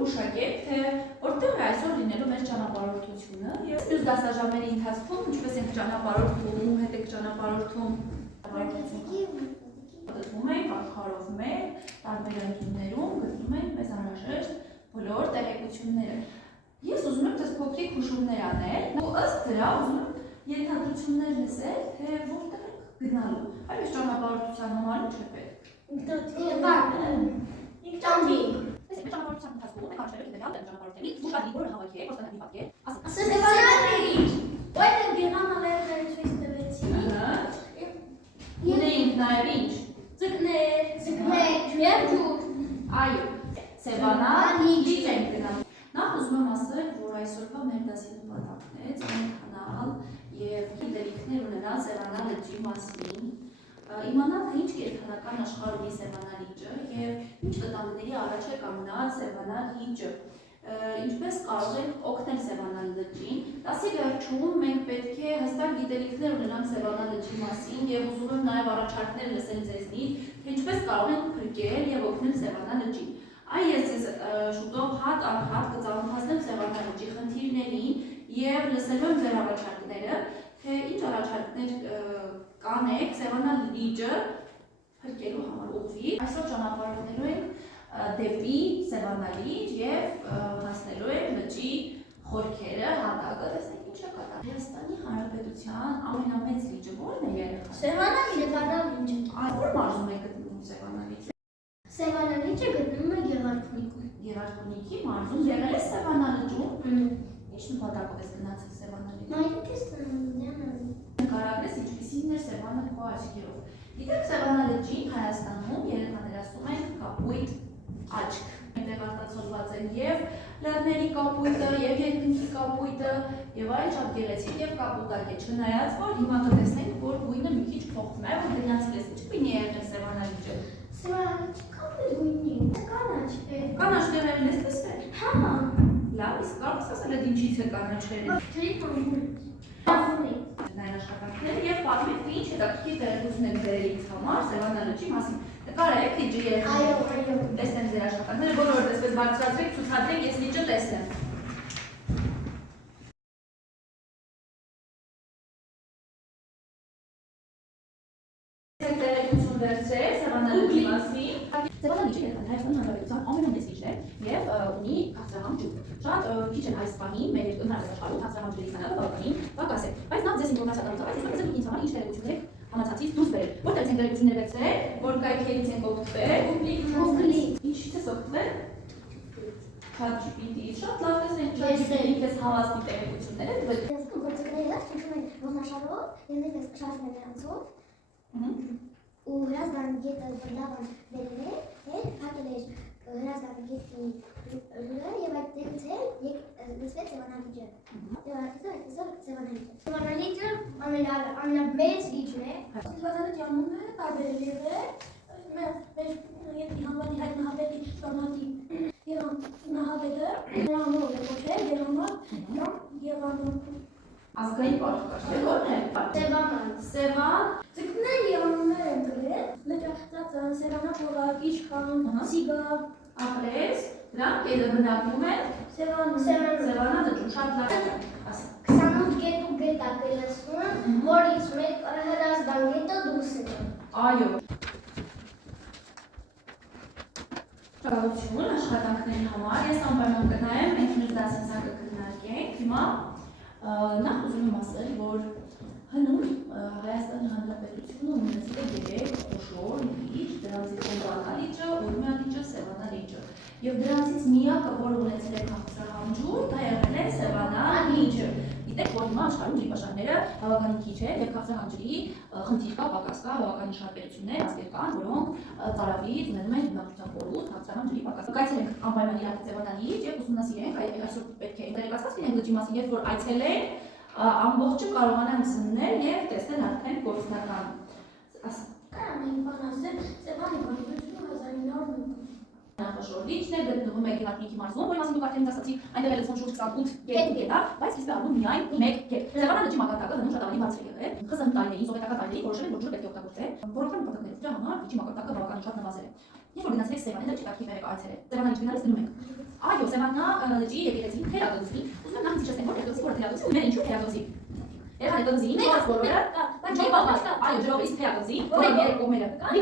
գուշակեք, թե որտեղ է այսօր լինելու մեր ճանապարհորդությունը եւ մյուս դասաժամերի ընթացքում ինչպես ենք ճանապարհորդում, ում հետ եք ճանապարհորդում, գտնում ենք աշխարհով մեր տարբերակներում, գտնում ենք մեզ անհրաժեշտ բոլոր տեղեկությունները։ Ես ուզում եմ ձեզ փոքրիկ հուշումներ անել, ու ըստ դրա ուզում եմ ենթադրություններ լսել, թե որտեղ եք գնալու։ Այս ճանապարհորդության համար ինչ է պետք։ Ճամբինգ։ Այս ճանապարհորդության ընթացքում մենք արժեվեք դերալ դեմ ճանապարհորդների ուշադրի որը հավաքեք, ոստանալի պատկեր, ասեք։ Սեվանալից։ Այդ գերանալերը ցույց տվեցի։ Ունեինք նաև ինչ։ Ձկներ, եւ ջուր։ Այո, Սևանա լիճ ենք գնալու։ Նախ ուզում եմ ասել, որ այսօրվա մեր դասի նպատակն է ծանոթանալ եւ գիտելիքներ ունենալ Սևանա լճի մասին, իմանալ թե ինչ կենդանական աշխարհ ունի Սևանա լիճը եւ ինչ վտանգների առաջ է կանգնած Սևանա լիճը, ինչպես կարող ենք օգնել Սևանա լճին։ Դասի վերջում մենք պետք է հստակ գիտելիքներ ունենանք Սևանա լճի մասին եւ ուզում եմ նաեւ առաջարկներ լսել ձեզնից, թե ինչպես կարող ենք փրկել եւ օգնել Սևանա լճին։ Այ ես ձեզ շուտով հատ անհատ կծանոթացնեմ Սևանա լճի խնդիրներին եւ լսելու եմ ձեր առաջարկները, թե ինչ առաջարկներ կանեք Սևանա լիճը փրկելու համար ուղղվի։ Այսօր ճանապարհորդելու ենք դեպի Սևանա լիճ եւ հասնելու ենք լճի խորքերը, հատակը, տեսնենք ինչ է կատարվում։ Հայաստանի Հանրապետության ամենամեծ լիճը ո՞րն է երեխա։ Սևանա լիճը։ Ո՞ր մարզում է գտնվում Սևանա լիճը։ Սևանա լիճը գտնվում է Գեղարքունիքում։ Գեղարքունիքի մարզում եղել է Սևանա լճում։ Ինչ նպատակով ես գնացել Սևանա լիճ։ Մայրիկս ծննդյան։ Նկարագրես ինչպիսին էր Սևանը քո աչքերով։ Գիտեք Սևանա լճին Հայաստանում երեխաներ ասում են կապույտ աչք։ Այնտեղ արտացոլված են եւ լեռների կապույտը, եւ երկնքի կապույտը, եւ այլ շատ գեղեցիկ եւ կապուտակ է։ Չնայած որ հիմա կտեսնենք, որ գույնը մի քիչ փոխվում է, որ գնացել ես ինչ գույնի է եղել Սևանա լիճը։ Սևանա լիճը կապույտ գույնի։ Կանաչ է։ Կանաչ դերերն ես տեսել։ Հա։ Լավ, իսկ կարող ես ասել այդ ինչից է կանաչերը։ Ջրի կամբուրից։ Նայր աշխատանքները եւ պատմեք թե ինչ հետաքրքիր տեղեկություն եք բերել ինձ համար Սևանա լճի մասին։ Նկարեք լիճի երեխաներին։ Այո։ Տեսնեմ ձեր աշխատանքները, բոլորը տեսպես բարձրացրեք, ցուցադրեք, ես լիճը տեսնեմ։ Տեղեկություն վերցրեք Սևանա լճի մասին։ Սևանա լիճը Հայաստանի Հանրապետության ամենամեծ լիճն է եւ ունի քաղցրահամ ջուր։ Շատ քիչ են այս պահին մեր աշխարհում քաղցրահամ ջրի քանակը բավականին պակաս է։ Բայց նա ձեզ ինֆորմացիա տալուց առաջ ուզում եմ ինձ համար ինչ տեղեկություններ համացածից դուրս բերել։ Որտեղ են տեղեկություններ վերցրել, որ կայքերից են օգտվել, Google-ից։ Ինչից է օգտվել։ ChatGPT-ից շատ լավ տեսեք ChatGPT-ից ես հավաստի տեղեկությունները տվել։ Գործիքները ճնշում են ողնաշարով, եւ նույնպես շարժում են նրանցով։ Ու հրազդան գետը լավան բերել է, հատել էր հրազդան գետի լուրը եւ այդտեղից էլ լսվեց Սևանա լիճը։ Եվ այդտեղ Սևանա լիճը։ Սևանա լիճը ամենամեծ լիճն է։ Սևանա լիճի անունը տարբեր է եղել։ Մեր Իհանվանի հայտնաբերի Սևանայի Երանահավետը նրա անունով է կոչվել Երանալ կամ Երանալ։ Ազգային պարտքաշ է ո՞րն է։ Սևան։ Ձկներ Երաններ են գրել։ Լճակցած Սևանա փողակ, իշխան, սիգա, ապրես, դրանք ելը բնակվում են Սևանա լճում, շատ լավ է։ 28 գետ ու գետ ա կլսվում, որից մեկ հրազդան գետը դուրս է։ Այո։ Շնորհակալություն աշխատանքների համար, ես անպայման կնայեմ, մենք մեր դասընթացը կքննարկենք։ Հիմա նախ ուզում եմ ասել, որ հնում Հայաստանի Հանրապետությունը ունեցել է 3 խոշոր լիճ, դրանցից Օմբալա լիճը, Ուրմիա լիճը, Սևանա լիճը։ Եվ դրանցից միակը, որ ունեցել է քաղցրահամ ջուր, դա եղել է Սևանա լիճը։ Գիտեք, որ հիմա աշխարհում ջրի պաշարները բավականին քիչ են եւ քաղցրահամ ջրի խնդիր կա, պակաս կա, բավականին շատ պետություններ, ազգեր կան, որոնք ծարավից ունենում են բնակչության խորհուրդ, քաղցրահամ ջրի պակաս։ Կայցելենք անպայման Իրաքի Սևանա լիճ եւ ուսումնասիրենք այսօր պետք է ինտերեսված լինենք լճի մասին, երբ որ այցելենք ամբողջը կարողանանք զննել եւ տեսնել արդեն գործնական։ Կարամ ենք բան ասել, Սևանի գոյությունը 1900 Խոշոր լիճն է, գտնվում է Գեղարքունիքի մարզում, որի մասին դուք արդեն ասացիք, այնտեղ էլ շուրջ 28 գետ կա, բայց իսկ առնում միայն 1 գետ։ Սևանա լճի մակարդակը հնում շատ ավելի բարձր է եղել։ Խզն տարիներին, սովետական տարիներին որոշել են, որ ջուրը պետք է օգտագործել, որոնքան նպատակներով դրա համար լճի մակարդակը բավականին շատ նվազել է։ Երբ որ գնացել եք Սևանա լճի կարգի մերեք այցելել, Սևանա լիճ գնալիս գնում եք։ Այո, Սևանա լճի եկեղեցի թերագծի, ուզում եմ նախ իջեցնեմ, որ եկեղեցի որը թերագծի, ու մեր ինչու թերագծի։ Երբ եկեղեցին փոքր բոլորը, ջի բաբաս, այո, ջրով իսկ թերագծի, որը երեք կողմերը կան,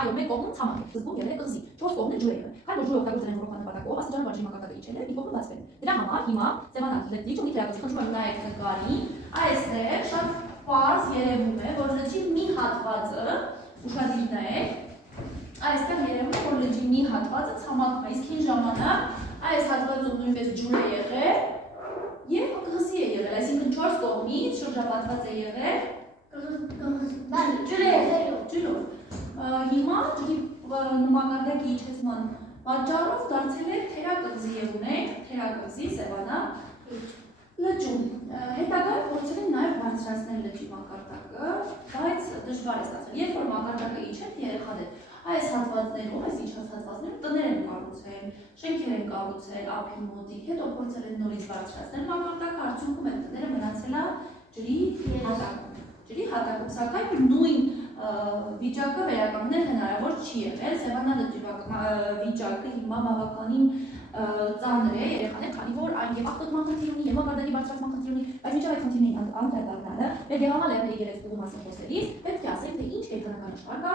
այո, մեկ կողմում ցամաք է, սկզբում եկեղեցի, չորս կողմն է ջուրը, քանի որ ջուրը օգտագործել են ռոքան նպատակով, աստիճանաբար ջրի մակարդակը իջել է, մի կողմը բացվել է։ Դրա համար հիմա Սևանա լճի ջրի թերագծի խնդրում եմ նայեք նկարին, այստեղ շատ պարզ երևում է, որ լճի մի հատվածը ուշադիր նայեք, այստեղ երևում է, որ լճի մի հատվածը ցամաքում է, իսկ հին ժամանակ այս հատվածում նույնպես ջուր է եղել եւ կղզի է եղել, այսինքն 4 կողմից շրջապատված է եղել ջրով։ Հիմա ջրի մակարդակի իջեցման պատճառով դարձել է թերակղզի եւ ունենք թերակղզի Սևանա լճում։ Հետագայում փորձել են նաև բարձրացնել լճի մակարդակը, բայց դժվար է ստացվել։ Երբ որ մակարդակը իջավ, երեխաներ այս հատվածներում, այս իջած հատվածներում տներ են կառուցել, շենքեր են կառուցել ափի մոտիկ, հետո փորձել են նորից բարձրացնել մակարդակը, արդյունքում այդ տները մնացել է ջրի հատակում, սակայն նույն վիճակը վերականգնել հնարավոր չի եղել։ Սևանա լճի վիճակը հիմա բավականին ծանր է երեխաներ, քանի որ այն եւ աղտոտման խնդիր ունի, եւ մակարդակի բարձրացման խնդիր ունի, բայց միջև այդ խնդիրներին անդրադառնալը, մեր գեղամալ լեռների գերեզգու մասին խոսելիս պետք է ասենք, թե ինչ կենդանական աշխարհ կա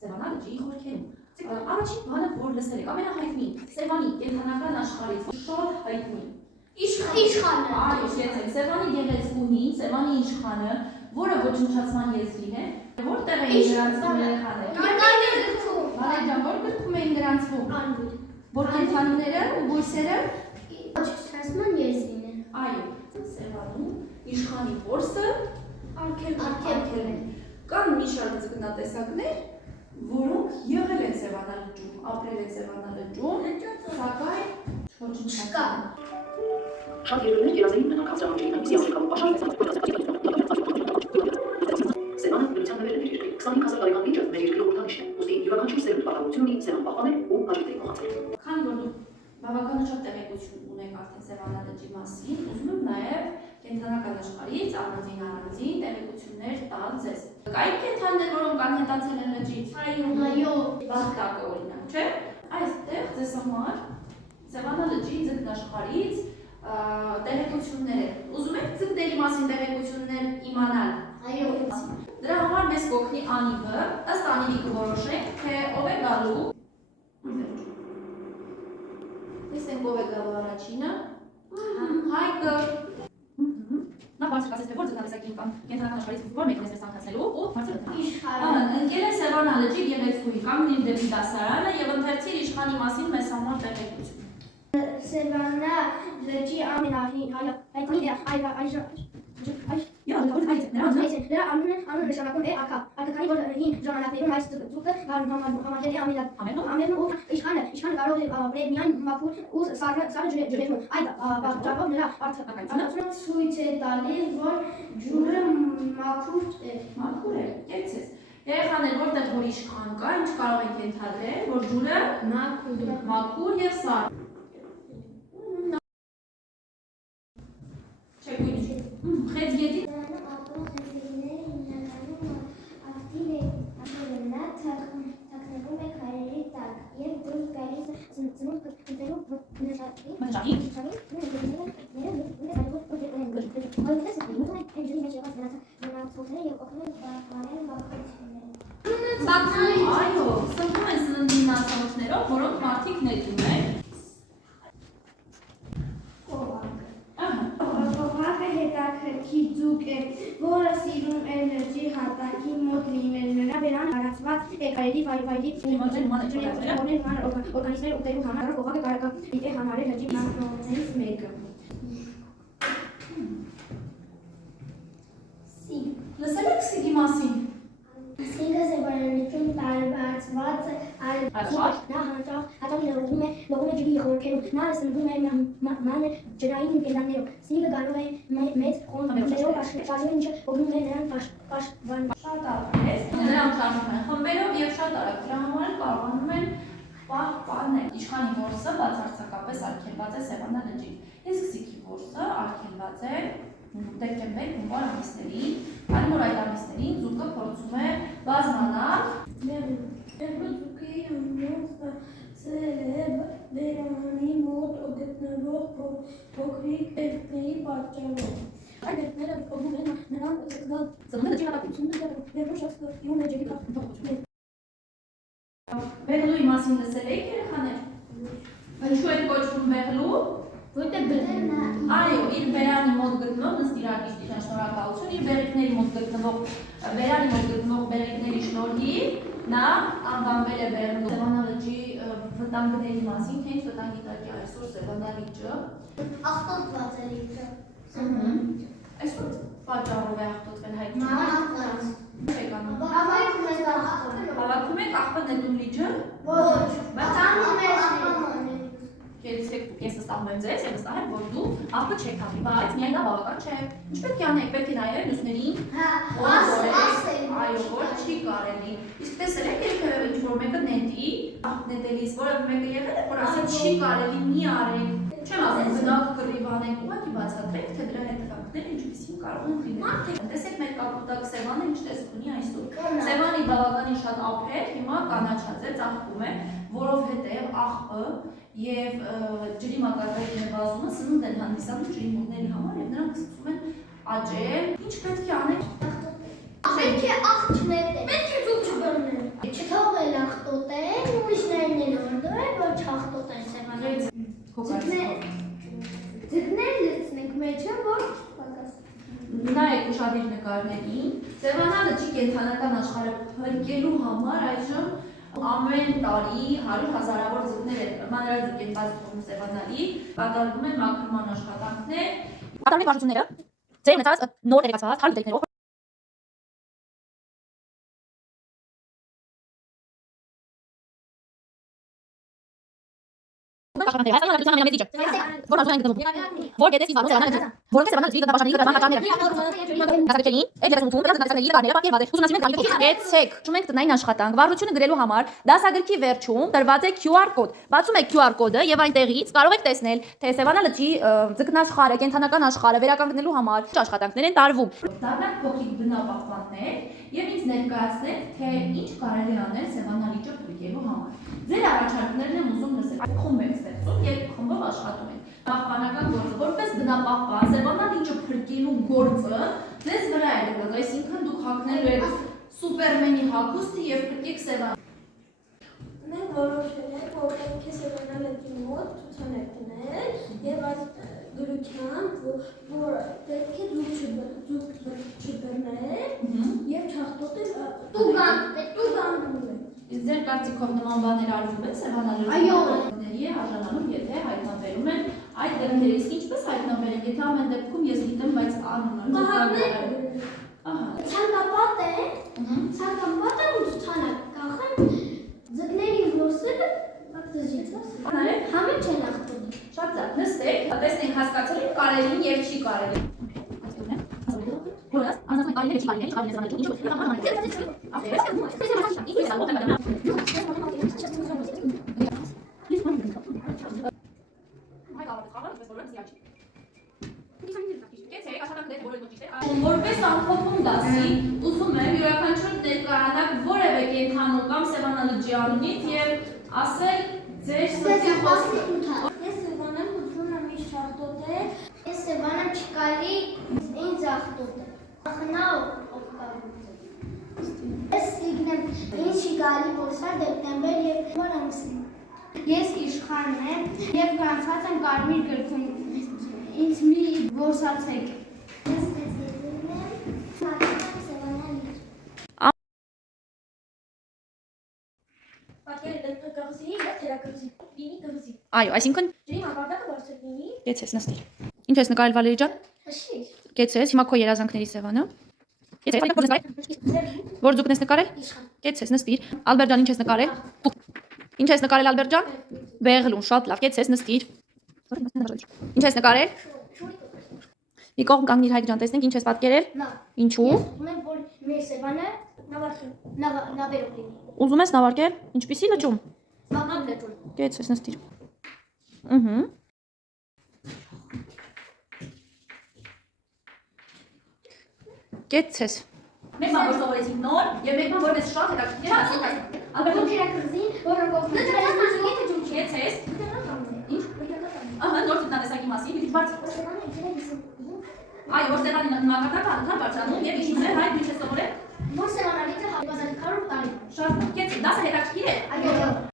Սևանա լճի խորքերում։ Առաջին բանը, որ լսել եք, ամենահայտնի Սևանի կենդանական աշխարհից շոր հայտնի իշխանը, այո, եթե Սևանի գեղեցկուհին, Սևանի իշխանը, որը ոչնչացման եզրին է, որտեղ էին գրանցվում երեխաներ։ Վարեջան, որ գրքում էին գրանցվում։ Որ կենդանիները ու բույսերը ոչնչացման եզրին է։ Այո, Սևանում իշխանի որսը արգելվել են։ Կան մի շարք ձկնատեսակներ, որոնք եղել են Սևանա լճում, ապրել են Սևանա լճում, սակայն ոչնչացան։ Շատ երկրներ երազային մնան քաղցրահանջերի այնպիսի ամերիկանում պաշարի Սևանը դրության նվեր է մեր երկրի։ 25,000 տարեկան լիճը մեր երկրի խորհրդանիշն է, ուստի յուրաքանչյուր սերունդ պատահություն ունի Սևան պահպանել ու հաջորդել փոխանցել։ Քանի որ դուք բավականին շատ տեղեկություն ունեք արդեն Սևանա լճի մասին, ուզում եմ նաև կենդանական աշխարհից առանձին տեղեկություններ տալ ձեզ։ Կային կենդանիներ, որոնք անհետացել են լճից։ Այո, Բաղկակը օրինակ, չէ՞։ Այստեղ ձեզ համար Սևանա լճի ձկնաշխարհից տեղեկություններ են։ Ուզում եք ձկների մասին տեղեկություններ իմանալ։ այո։ Դրա համար մեզ կօգնի Անիվը, ըստ Անիվի կորոշենք, թե ով է գալու։ Տեսնենք ով է գալու առաջինը։ Հայկը։ Նա բարձր կասեց, թե որ ձկնատեսակին կամ կենդանական աշխարհից որ մեկն է ցանկացնելու ու բարձր Իշխանը։ ընկել է Սևանա լճի գեղեցկուհի, կանգնիր դեպի դասարանը եւ ընթերցիր իշխանի մասին մեզ համար տեղեկություն։ Սևանա լճի ամենահին Նրա անունը նշանակում է ակա, քանի որ հին ժամանակներում այս ձուկը համարել է ամենը ու իշխանը կարող է ապրել միայն մաքուր ու սառը ջրերում։ Այդ պատճառով նրա արտադրությունը ցույց է տալիս, որ ջուրը մաքուր է։ Կեցես։ Երեխաներ, որտեղ որ իշխան կա, ինչ կարող ենք ենթադրել, որ ջուրը մաքուր եւ սառը։ Խեցգետի այո, սնվում են սննդի մասնավորներով, որոնք մարդիկ ներդում են։ Հետաքրքիր ձուկ է, որը սիրում է լճի հատակի մոտ լինել, նրա վրան հարացված է կարելի վայրի օրգանիզմներ ուտելու համար, օղակը կարող է համարել լճի բնակավարներից մեկը։ Լսել եք սիգի մասին։ Սիգը Սևանալիճում տարբերված նա հաճախ լողում է ջրի խորքերում, նա սնվում է մանր ջրային կենդանիներով։ Սիգը գալու է մեծ խմբերով աշխարհում, ինչը օգնում է նրան պաշտպանվել։ Շատ արագ նրանք շարժվում են խմբերով եւ շատ արագ, դրա համար կարողանում են պահպանել։ Իշխանի որսը բացարձակապես արգելված է Սևանա լճին, իսկ սիգի որսը արգելված է դեկտեմբեր-հունվար ամիսներին, քանի որ այդ ամիսներին ձուկը փորձում է բազմանալ։ Ձուկի մոտ ստացել է Բերանի մոտ գրող փոքրիկ տեքստերի պատճառով։ Այդ տեքստերը օգնում են նրան զգալ Ծնունդը չի հատակություն։ վերջնաշը իուն էջերի կապ։ Բեղլուի մասին լսել եք երեխաներ։ Ինչու է կոչվում բեղլու։ Որտե բերնա։ Այո, իր բերանի մոտ գտնվող նստիրակի շնորհակալություն, իր բերիկների մոտ գտնվող բերանի մոտ գտնվող բերիկների շնորհիվ նա անվանվել է բեղլու։ Սևանա լճի վտանգների մասին, թե ինչ վտանգի տակ է այսօր Սևանա լիճը։ Ախտոտված է լիճը։ Այսօր պատճառով է ախտոտվել հայտնի։ Ախտոտված։ Հավաքում եք ախտոտել։ Հավաքում եք աղբը նետում լիճը։ Ոչ։ Բայց Անում ես։ Կեցեք, ես վստահում եմ ձեզ, եւ վստահ եմ, որ դու աղբը չեք հավի, բայց միայն դա բավական չէ։ Ինչ պետք է անեք, պետք է նայել մյուսներին։ Այո, որ չի կարելի։ Իսկ տեսել եք երբևէ ինչ-որ մեկը նետի, նետելիս, որևէ մեկը եղել է, որ ասի չի կարելի, մի արեք։ Չեմ ասում գնաք կռիվանեք, ուղղակի բացատրեք, թե դրա հետևանքները ինչպիսին կարող են լինել։ Տեսեք մեր կապուտակ Սևանը ինչ տեսք ունի այսօր։ Սևանի բավականին շատ ափեր, հիմա կանաչած է, ծաղկում է, որովհետև աղբը եւ ջրի մակարդակի նվազումը սնունդ են հանդիսանում ջրի մուտների համար եւ նրանք սկսում են աճել։ Ինչ պետք է անենք։ Պետք է աղտ չնետել։ Պետք է ձուկ չբռնել։ Չթողել աղտոտել, ուրիշներն են օրդորել, որ չաղտոտեն Սևանից։ Ձկներ լցնենք մեջը, որ Նայեք ուշադիր նկարներին։ Սևանա լճի կենդանական աշխարհը փրկելու համար այժմ ամեն տարի 100,000-ավոր ձկներ են մանրաձուկ են բացվում Սևանայի, կատարվում են մաքրման աշխատանքներ։ Կատարվում են վարժությունները, ձեր ունեցած նոր տեղեկացված հարյուր դեպքերով Որ գետեսի վարում Սևանա լճի, որոնք Սևանա լճի գտնապաշարների գտնման հատկաները։ Գեցեք, ճում ենք տնային աշխատանք, վարժությունը գրելու համար դասագրքի վերջում տրված է QR կոդ։ Բացում եք QR կոդը եւ այնտեղից կարող եք տեսնել, թե Սևանա լճի ձկնաշխարհը, կենդանական աշխարհը վերականգնելու համար ինչ աշխատանքներ են տարվում։ Դառնանք փոքրիկ բնապահպաններ եւ ինձ ներկայացնեք, թե ինչ կարելի անել Սևանա լիճը փրկելու համար։ Ձեր առաջարկներն եմ ուզում լսել։ Խումբ եք ստեղծում եւ խմբով աշխատում եք։ Պահպանական գործը, որպես բնապահպան, Սևանա լիճը փրկելու գործը ձեզ վրա է դրված, այսինքն դուք հագնելու եք Սուպերմենի հագուստը եւ փրկեք Սևանա։ Մենք որոշել ենք, որ պետք է Սևանա լճի մոտ ցուցանակ դնել եւ այս դրությամբ, որ պետք է ձուկ չբռնել եւ չաղտոտել տուգան։ Իսկ ձեր կարծիքով նման բաներ արվում են Սևանա լճի արժանանում, եթե հայտնաբերում են այդ դեպքերը, իսկ ինչպես հայտնաբերեն, եթե ամեն դեպքում ես գիտեմ, բայց անունը ցանկապատ է ու ցուցանակ կախեն ձկների որսերը համը չեն աղտոտում։ Շատ լավ, նստեք, տեսնենք հասկացել եք կարելին եւ չի կարելի։ Որպես ամփոփում դասի, ուզում եմ յուրաքանչյուր ներկայանալ որևէ կենդանու կամ Սևանա լճի անունից եւ ասել ձեր սրտի խոսքը։ Ես Սևանան ուզում եմ իշ աղտոտել։ Ես Սևանա չկարի ինձ աղտոտել։ Ախնա Ես իգնեմ ինձ չկարի որսար դեպտեմբեր եւ որ ամսին։ Ես իշխանն եմ եւ գրանցված եմ կարմիր գրքում։ Ինձ մի որսացեք։ Ես տեսնում եմ Սևանա լիճ։ Պատկերը կղզի եւ թերակղզի։ Լինի կղզի։ Այո, այսինքն Ջրի մակարդակը բարձր լինի։ Գեցես նստիր։ Ինչ ես նկարել Վալերի ջան։ Հաշի։ Գեցես, հիմա քո երազանքների Սևանա։ Որ ձուկն ես նկարել։ Գեցես նստիր։ Ալբերտ ջան, ինչ ես նկարել։ Ինչ ես նկարել Ալբերտ ջան։ Բեղլուն, շատ լավ, գեցես նստիր։ Ինչ ես նկարել։ Մի կողմ կանգնիր Հայկ ջան, տեսնենք ինչ ես պատկերել։ Ինչու։ Ունեմ որ մեր Սևանը նավերով լինի։ Ուզում ես նավարկել։ Ինչպիսի լճում։ Մաղամ լճում։ Գեցես նստիր։ Ըհը։ Գեցես։ Մեկ բան որ սովորեցինք նոր եւ մեկ բան որպես շատ հետաքրքիր է։ Ալբերտ Թերակղզին, որը կողմը։ Գեցես։ Ինչ։ Ահա, նոր տնտեսակի մասին, մի բարձր։ Սևանը եկել է Այո, որ Սևանի մակարդակը անդամ բարձրանում եւ ինչու՞ է հայտ ինչ է սովորել։ Որ Սևանալիքը հավասար 100 տարի։ Շատ կեցի, դասը հետաքրքիր է։ Այո։